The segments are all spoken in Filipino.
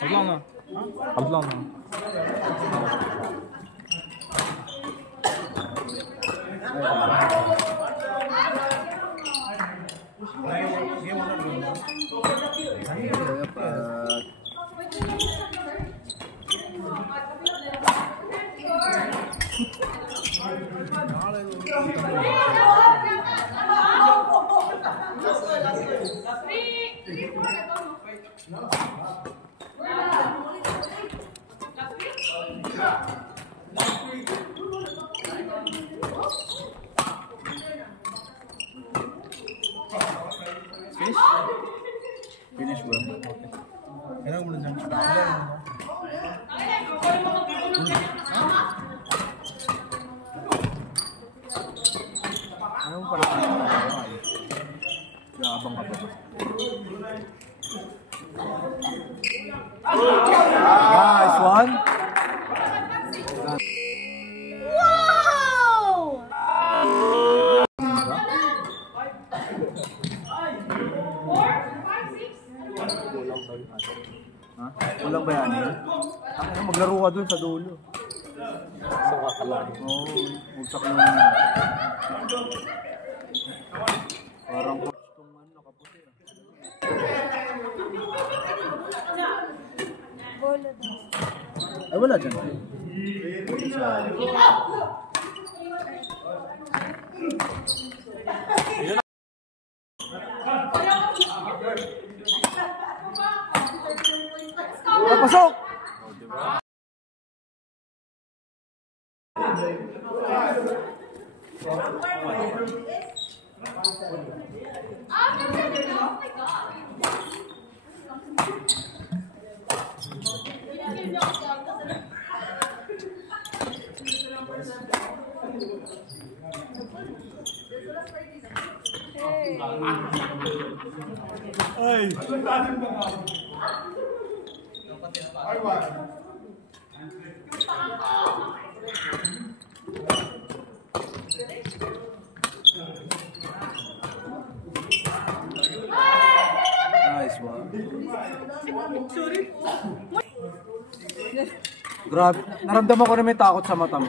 Ablang na. Ablang na. Finish well. Kailangan mo na dyan. Ano mo pala? Gabang ka ba? Nice one. Ha? Walang bayani? Ano, maglaro ka dun sa dulo. Sa katalan. Oo, bugsak yung... Parang itong ano, nakaputi ah. Ay, wala dyan. Pasok! Ay! Nice one. Grabe, naramdaman ko na may takot sa mata mo.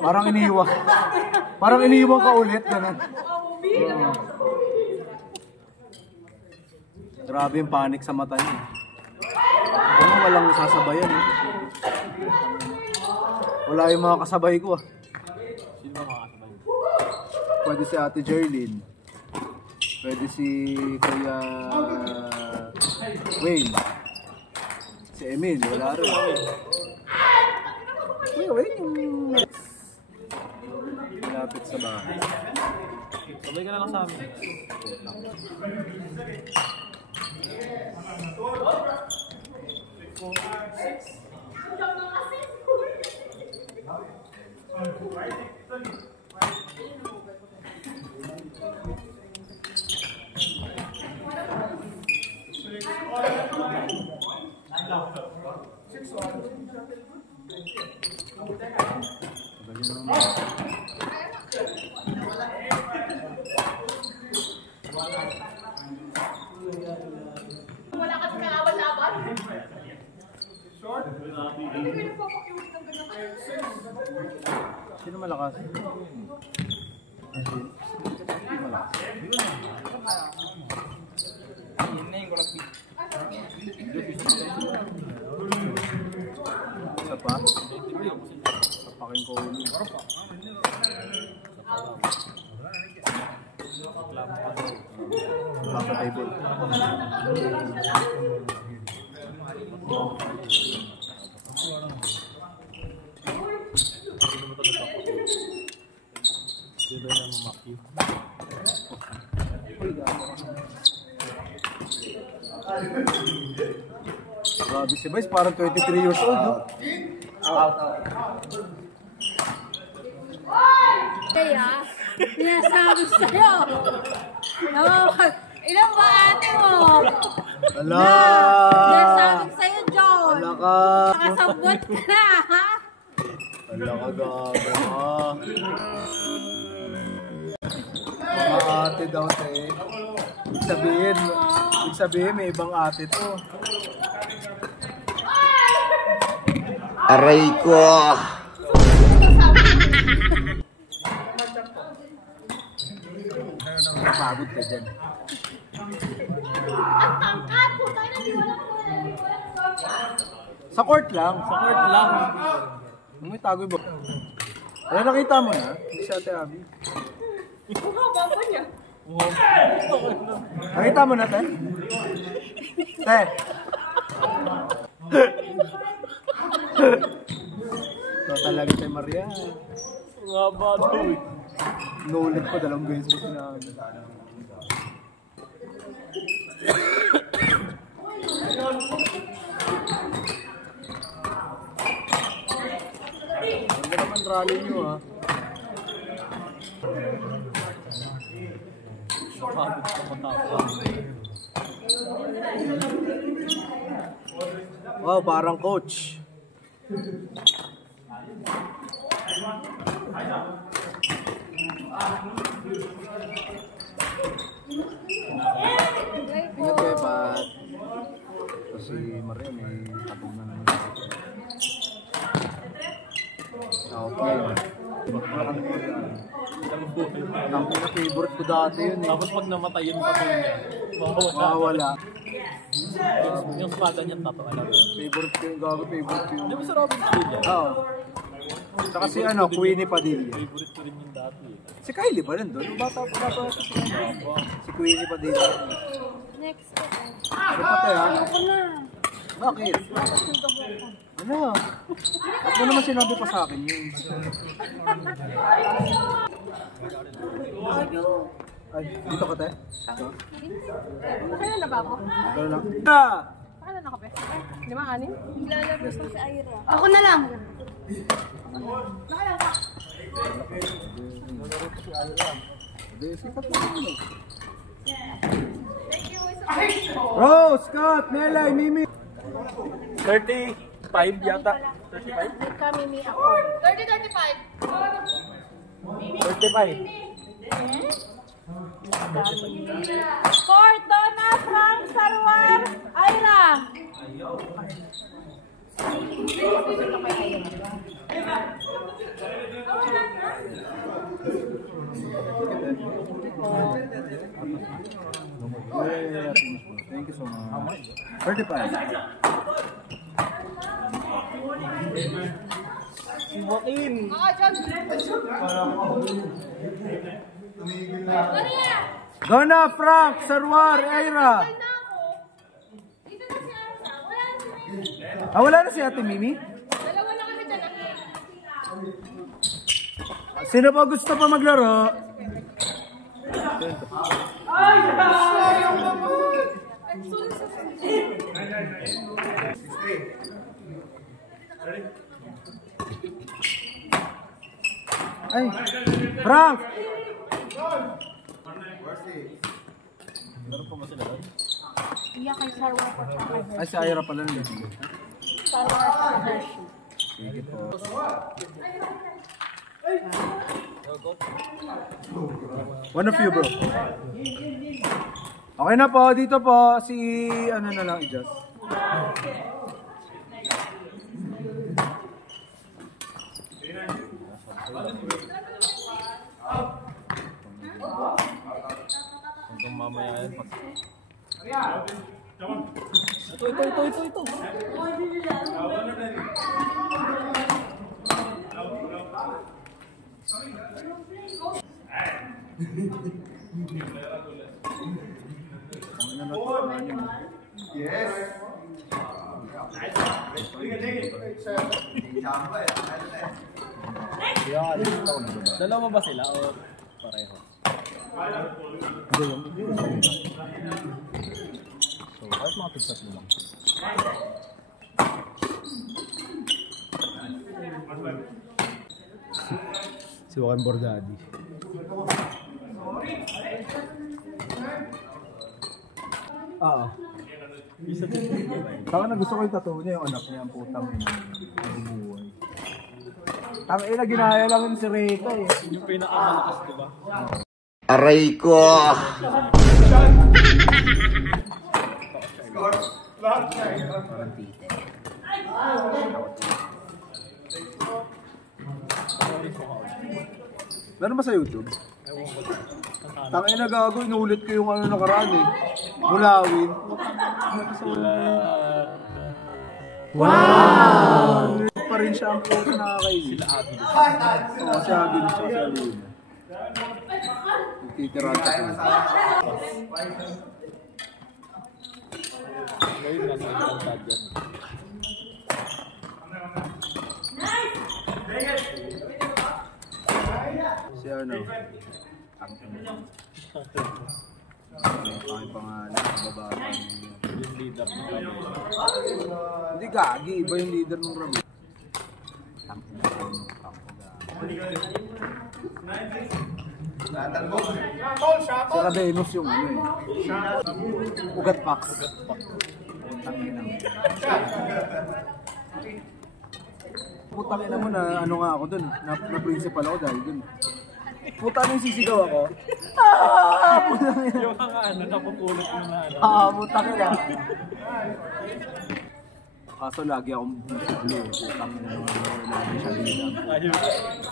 Parang iniiwan. Parang iniiwan ka ulit, ganun. Grabe yung panic sa mata niya. Ano, walang sasabayan eh. Wala yung mga kasabay ko ah. Sino ba mga kasabay? Pwede si Ate Jerlyn. Pwede si Kuya Wayne. Si Emil, wala rin. Kuya Wayne yung malapit sa bahay. Sabay ka na lang sa amin. Wala kasi kalaban-laban. Sino malakas? Sino malakas? Yun na yung kulagpi. Isa pa? Tapakin ko ulo. Wala sa table. Sino na mamaki? Grabe si Vice, parang 23 years old, no? Kaya, sinasabi sa'yo. Ilan ba ate mo? Ala! Sinasabi sa'yo, John. Ala ka! Nakasabot ka na, ha? Ala ka, gaga ka! Mga ate daw, te. Ibig sabihin, may ibang ate to. Aray ko! Napagod ka dyan. Sa court lang. Sa court lang. May tago ba? Ano nakita mo na? Hindi si Ate Abby. Nakita mo na, te? Te! Ito talaga kay Maria. Nga ba daw eh. Nulit pa, 2 beses ko sinabi. Ganda naman rally nyo, ha? Pagod ka matapos. Wow, parang coach. Ingat kayo, Pat. Kasi Maria may tapong na naman. Okay. Ang pinaka-favorite ko dati yun eh. Tapos pag namatay yung tattoo niya, Mawawala. yung espada niya tattoo, alam mo. Favorite ko yung gago, favorite ko yung... Di ba si Robin Padilla? Oo. Saka si ano, Queenie Padilla. Favorite ko rin yung dati eh. Si Kylie ba nandun? Bata pa si si Queenie Padilla. Next ko. Ano pa tayo, ha? Ako na. Bakit? Ano? Ano naman sinabi pa sa akin yun? Ay, dito ka, te? Nakailan na ba ako? Ito lang. Ah! Nakailan na ka, Pe? 5, 6? Lalabas ko si Ira. Ako na lang. Nakailan ka? Sikat na yun. Rose, Scott, Melay, Mimi. 35 yata. 35? May kami ni ako. 35. Court, Donna, Frank, Sarwar, Ira. Thank you so much. 35. Joaquin! Donna, Frank, Sarwar, Ira. Ah, wala na si Ate Mimi? Dalawa na kami dyan. Sino ba gusto pa maglaro? Ay, Frank! Meron pa ba sila doon? Iya kay Sarwar po siya kay Ay, si Ira pala nila. Sarwar po Hershey. Sige po. One of you, bro. Okay na po, dito po si ano na lang i-just. Hanggang mamaya yan. Ito. Dalawa ba sila o pareho? So, kahit mga pigsat mo lang. Si Juan Bordadi. Oo. Saka na gusto ko yung tattoo niya, yung anak niya, ang putang nabubuhay. Tang ina, ginaya lang yun si Reka eh. Yung pinakamalakas, diba? Aray ko! Meron ba sa YouTube? Tangin na gago, inulit ko yung ano nakaraan eh. Mulawin. Wow! Pa rin siya ang puto nakakainin. Sila Abin. Oo, si Abin siya sa Luna. Nagtitira siya po. Ngayon lang ang kantad yan. Si ano? Ang pangalan, babae. Yung leader ng kami. Hindi gagi, iba yung leader ng Rami. Si Rabenos yung ano eh. Ugat Pax. Putang ina mo na ano nga ako dun. Na principal ako dahil dun. Puta na yung sisigaw ako. Yung mga ano, napupulot yung mga ano. Putang ina. Kaso lagi akong blue. Putang ina naman. Lagi siya leader. Ayun.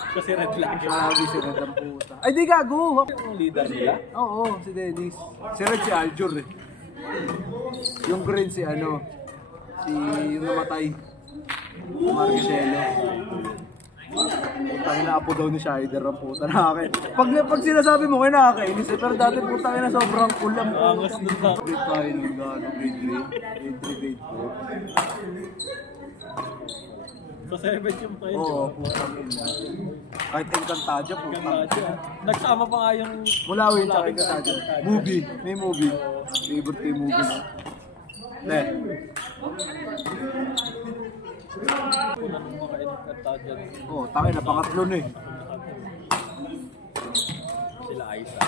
Kasi red lagi. Lagi si Red ang puta. Ay di gago! Yung leader nila? Oo, si Dennis. Si Red si Aljur eh. Yung green si ano. Si yung namatay. Marqueselo. Putang ina, apo daw ni Scheider ang puta na akin. Pag sinasabi mo kayo nakakainis eh. Pero dati putang ina sobrang cool lang. Angas nun na. Grade tayo nung gano, grade 3. Grade 3, grade 4. Sa 7 yung kayo. Oo, putang ina. Kahit Encantadia, putang ina. Nagsama pa nga yung... Mulawin tsaka Encantadia. Movie, may movie. Favorite ko yung movie na. Ne. Unang mga ka-encantada dyan. Oo, takin na, pangatlo na eh. Sila Aiza.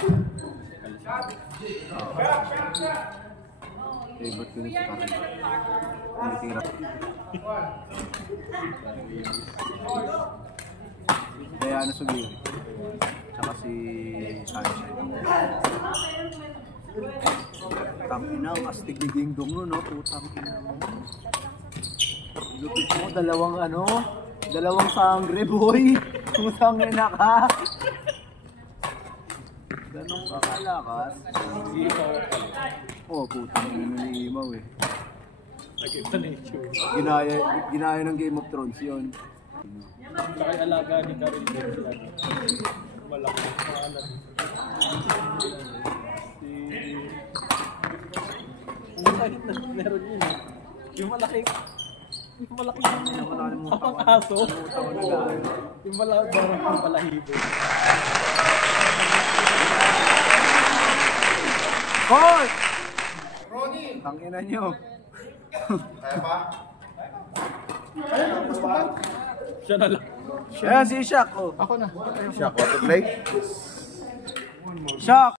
Favorite ko na si Karin. Tinitira. Diana Sugiri. Tsaka si Sunshine. Tangina, ang astig ni Ding Dong nun, no? Putang ina mo. Lupit mo, dalawang sangre, boy. Putang ina ka. Ganun ka kalakas. Oo, putang ina ni Imaw eh. Nakita na yung show. Ginaya ng Game of Thrones yun. Tsaka yung alaga ni Karin din sila. Malaki ang pangalan. Meron yun eh. Yung malaki kapang aso. Yung malaki barang pang palahibo. Hoy! Ronnie! Tangina nyo. Siya na lang. Ayan si Shaq. Oh. Siya, auto play? Shaq!